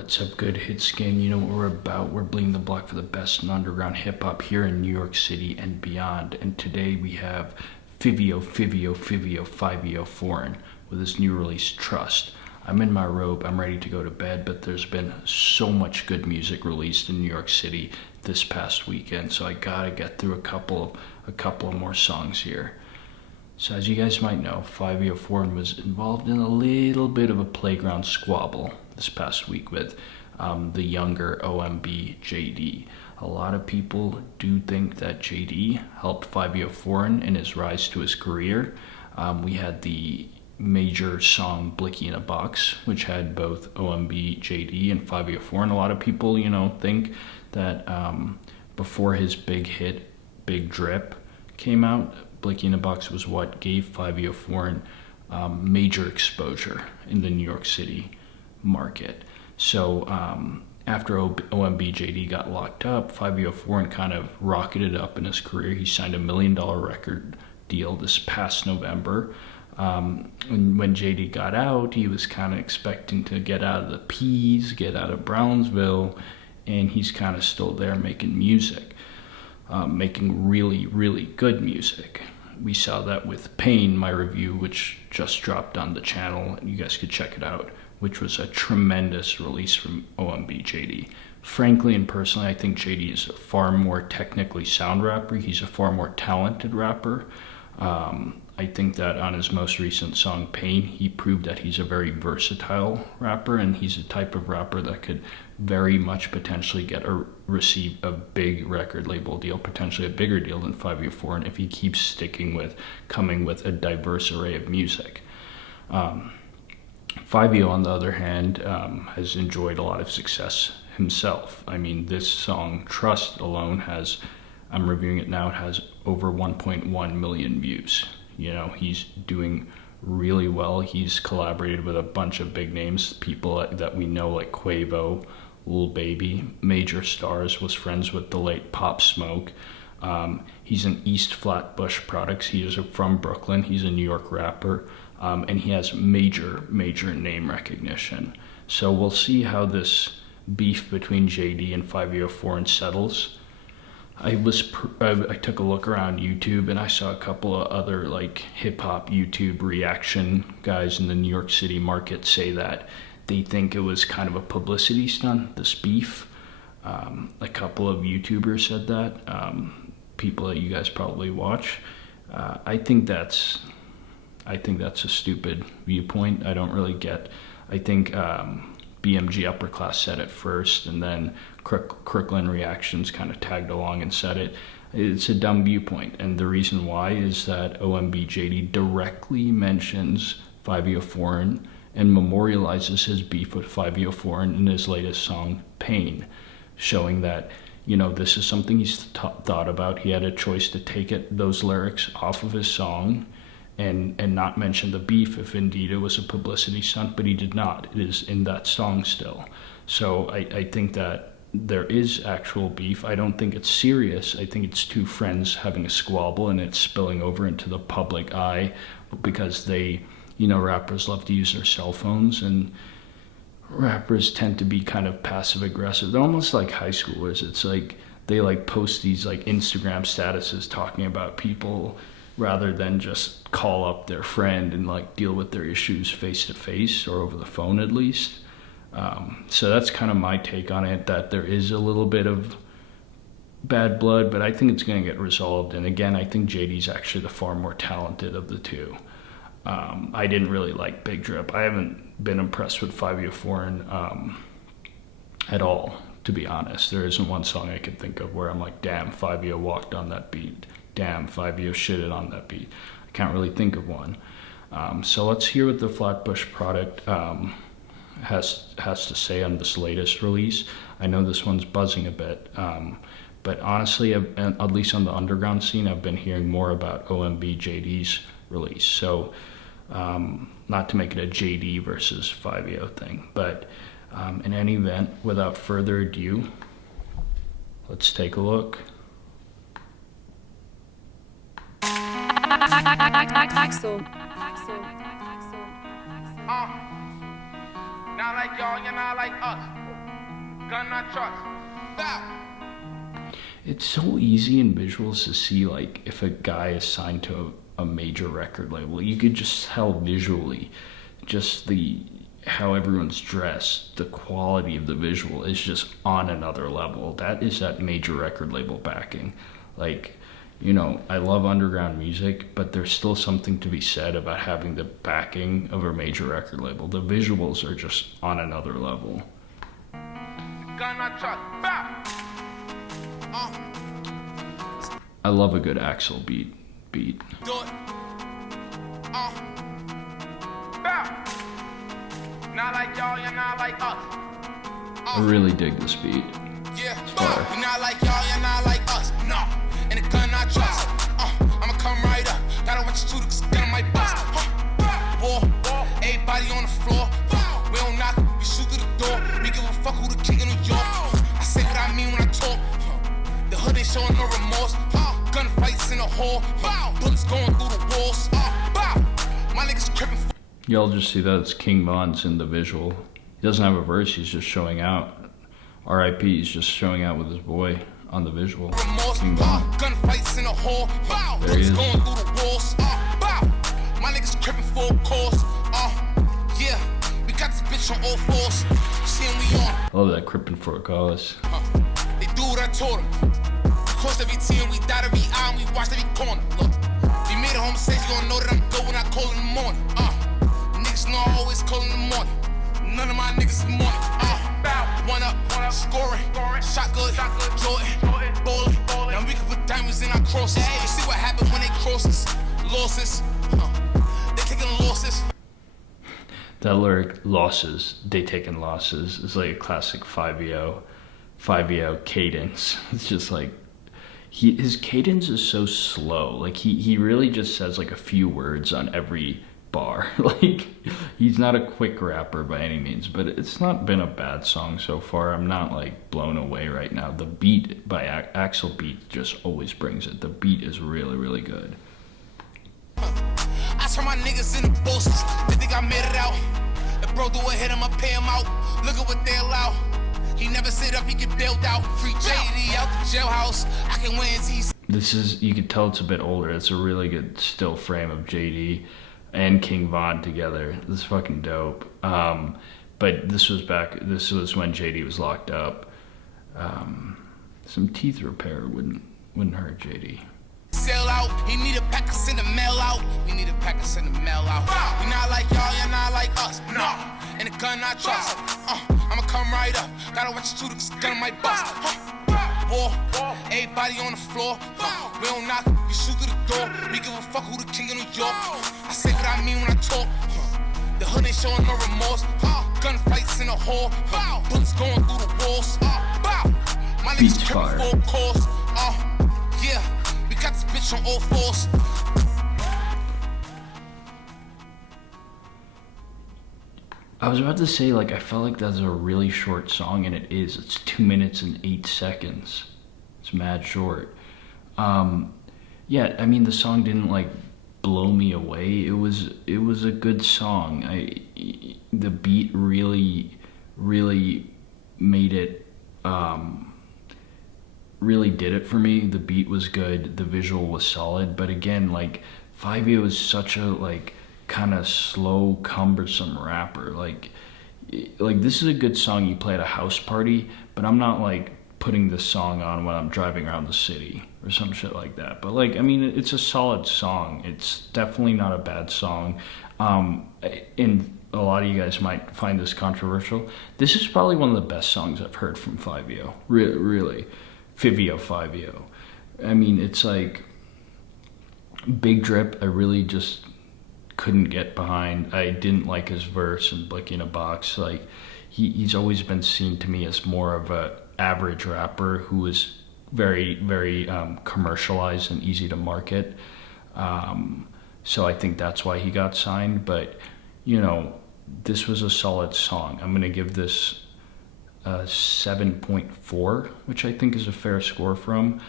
What's up, good hits gang? You know what we're about. We're bleeding the block for the best in underground hip hop here in New York City and beyond. And today we have Fivio Foreign with his new release, Trust. I'm in my robe, I'm ready to go to bed, but there's been so much good music released in New York City this past weekend, so I gotta get through a couple of more songs here. So as you guys might know, Fivio Foreign was involved in a little bit of a playground squabble this past week with the younger OMB Jaydee. A lot of people do think that Jaydee helped Fivio Foreign in his rise to his career. We had the major song Blicky in a Box, which had both OMB Jaydee and Fivio Foreign. A lot of people, think that before his big hit, Big Drip, came out, Blicky in a Box was what gave Fivio Foreign major exposure in the New York City market. So after OMB Jaydee got locked up, Fivio Foreign kind of rocketed up in his career. He signed $1 million record deal this past November. When Jaydee got out, he was kind of expecting to get out of the P's, get out of Brownsville, and he's kind of still there making music. Making really, really good music. We saw that with Pain, my review, which just dropped on the channel, and you guys could check it out, which was a tremendous release from OMB Jaydee. Frankly and personally, I think Jaydee is a far more technically sound rapper. He's a far more talented rapper. I think that on his most recent song, Pain, he proved that he's a very versatile rapper, and he's a type of rapper that could very much potentially receive a big record label deal, potentially a bigger deal than Fivio Foreign if he keeps sticking with coming with a diverse array of music. Fivio, on the other hand, has enjoyed a lot of success himself. I mean, this song, Trust, alone I'm reviewing it now, it has over 1.1 million views. He's doing really well. He's collaborated with a bunch of big names, people that we know like Quavo, Lil Baby, major stars, was friends with the late Pop Smoke. He's an East Flatbush product. He is from Brooklyn. He's a New York rapper, and he has major name recognition. So we'll see how this beef between Jaydee and Fivio Foreign settles. I took a look around YouTube, and I saw a couple of other hip hop YouTube reaction guys in the New York City market say that they think it was kind of a publicity stunt, this beef. A couple of YouTubers said that, people that you guys probably watch. I think that's a stupid viewpoint. I don't really get. I think BMG Upper Class said it first, and then Crooklyn Reactions kind of tagged along and said it. It's a dumb viewpoint, and the reason why is that OMB Jaydee directly mentions Fivio Foreign and memorializes his beef with Fivio Foreign in his latest song, Pain, showing that, this is something he's thought about. He had a choice to take those lyrics off of his song and not mention the beef if indeed it was a publicity stunt, but he did not. It is in that song still. So I think that there is actual beef. I don't think it's serious. I think it's two friends having a squabble, and it's spilling over into the public eye because rappers love to use their cell phones, and rappers tend to be kind of passive aggressive. They're almost like high schoolers. It's like they post these Instagram statuses talking about people rather than just call up their friend and deal with their issues face to face or over the phone at least. So that's kind of my take on it, that there is a little bit of bad blood, but I think it's going to get resolved. And again, I think Jaydee's actually the far more talented of the two. I didn't really like Big Drip. I haven't been impressed with Fivio Foreign at all, to be honest. There isn't one song I can think of where I'm like, damn, Fivio walked on that beat. Damn, Fivio shitted on that beat. I can't really think of one. So let's hear what the Flatbush product has to say on this latest release. I know this one's buzzing a bit, but honestly, at least on the underground scene, I've been hearing more about OMB Jaydee's release. So not to make it a Jaydee versus Fivio thing, but in any event, without further ado, let's take a look. Not like y'all, you're not like us. It's so easy in visuals to see, like, if a guy is signed to a major record label. You could just tell visually, just how everyone's dressed, the quality of the visual is just on another level. That is that major record label backing. Like, you know, I love underground music, but there's still something to be said about having the backing of a major record label. The visuals are just on another level. I love a good Axl beat. Not like y'all, you're not like us. I really dig this beat. Yeah, you're not like y'all, you're not like us. No, and the gun not trust. I'ma come right up. Gotta watch you cause gun on my bust. War, everybody on the floor. We don't knock, we shoot through the door. We give a fuck who the king of New York. I say what I mean when I talk. The hood ain't showing no remorse. Gunfights in the hall. Bullets going through the walls. My niggas crippin'. Y'all just see that it's King Von's in the visual. He doesn't have a verse, he's just showing out. R.I.P. He's just showing out with his boy on the visual. King Von. Gunfights in the hall. There he is. Going through the walls. My niggas crippin' full course. Yeah, we got this bitch on all fours. Seeing we on. I love that crippin' for a cause. They do what I told them. Cross every team, we dot every eye, and we watch every corner. Look, we made a home safe, you gon' know that I'm good when I call in the morning. Niggas know I always call in the morning. None of my niggas in the morning. One up, scoring, shot good, Jordan, ballin'. Now we can put diamonds in our crosses. You see what happens when they cross us? Losses. They taking losses. That lyric, losses, they taking losses, is like a classic Fivio cadence. It's just like, his cadence is so slow. Like he really just says like a few words on every bar. Like, he's not a quick rapper by any means, but it's not been a bad song so far. I'm not like blown away right now. The beat by Axl beat just always brings it. The beat is really, really good. I turn my niggas into bosses. They think I made it out. If bro do a hit, I'ma pay him out. Look at what they allow. He never sit up, he get bailed out. Free Jaydee out the jailhouse. I can win he's. This is, you can tell it's a bit older. It's a really good still frame of Jaydee and King Von together. This is fucking dope. But this was when Jaydee was locked up. Some teeth repair wouldn't hurt Jaydee. Sell out, he need a pack, send the mail out. We need a pack, send the mail out. We not like y'all, you're not like us. No, and the gun not trust. I'ma come right up. Gotta watch you cause gun on my bust. War, everybody on the floor. We don't knock, we shoot through the door. We give a fuck who the king of New York. I say what I mean when I talk. The hood ain't showing no remorse. Gunfights in the hall. Bullets going through the walls. My niggas tripping full course. Yeah, we got this bitch on all fours. I was about to say, like, I felt like that's a really short song, and it is. It's 2 minutes and 8 seconds. It's mad short. Yeah, I mean, the song didn't, like, blow me away. It was a good song. The beat really made it, really did it for me. The beat was good. The visual was solid. But again, like, Fivio is such a, like, kind of slow, cumbersome rapper. Like this is a good song you play at a house party, but I'm not like putting this song on when I'm driving around the city or some shit like that. But like, I mean, it's a solid song. It's definitely not a bad song. And a lot of you guys might find this controversial. This is probably one of the best songs I've heard from Fivio. Really. Fivio. I mean, it's like Big Drip, I really just couldn't get behind. I didn't like his verse and Blicky in a Box. Like, he's always been seen to me as more of a average rapper who is very commercialized and easy to market. So I think that's why he got signed. But, you know, this was a solid song. I'm gonna give this a 7.4, which I think is a fair score for him.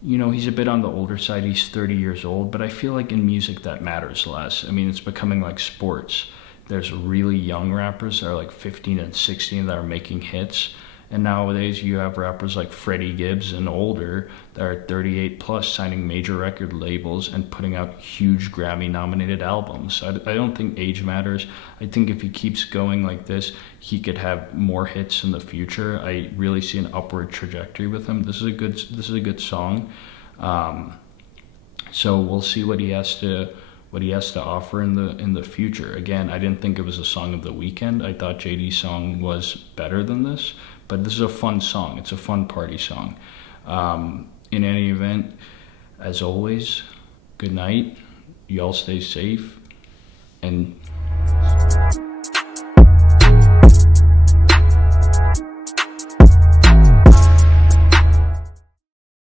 You know, he's a bit on the older side. He's 30 years old, but I feel like in music that matters less. I mean, it's becoming like sports. there's really young rappers that are like 15 and 16 that are making hits. And nowadays you have rappers like Freddie Gibbs and older that are 38 plus signing major record labels and putting out huge Grammy nominated albums. I don't think age matters. I think if he keeps going like this, he could have more hits in the future. I really see an upward trajectory with him. This is a good song. So we'll see what he has to offer in the future. Again, I didn't think it was a song of the weekend. I thought Jaydee's song was better than this, but this is a fun song. It's a fun party song. In any event, as always, good night. Y'all stay safe, and